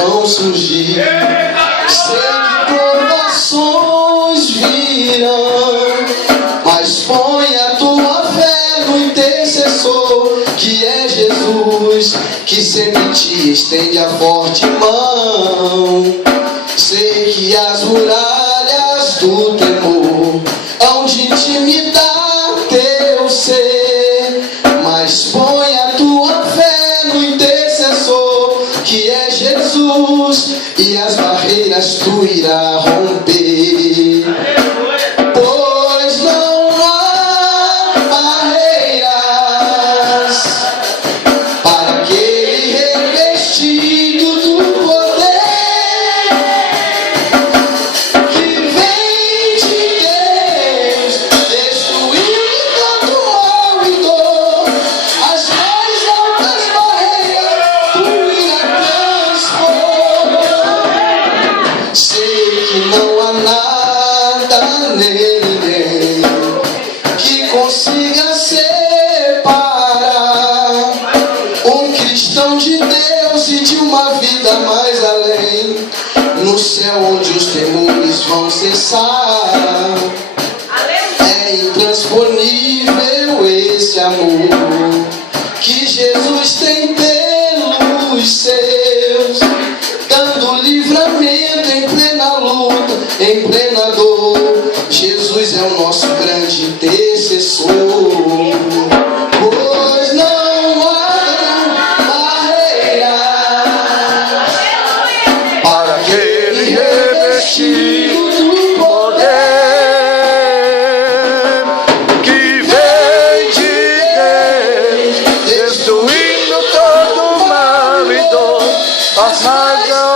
vão surgir. Sei que provações virão, mas põe a tua fé no intercessor, que é Jesus, que sempre te estende a forte mão. Sei que as muralhas do temor hão de intimidar teu ser, mas põe a tua fé no intercessor, que é Jesus, e as barreiras tu irá romper. Pois não há barreiras para aquele revestido do poder que vem de Deus, destruindo todo mal e dor. As mais altas barreiras tu irá transpor. Sei que não há nada nele que consiga separar um cristão de Deus e de uma vida mais além, no céu onde os temores vão cessar. É intransponível esse amor que Jesus tem pelos seus, dando livramento em plena luta, em plena dor. Jesus é o nosso grande intercessor. Pois não há barreiras para aquele revestido do poder que vem de Deus, destruindo todo mal e dor. As razões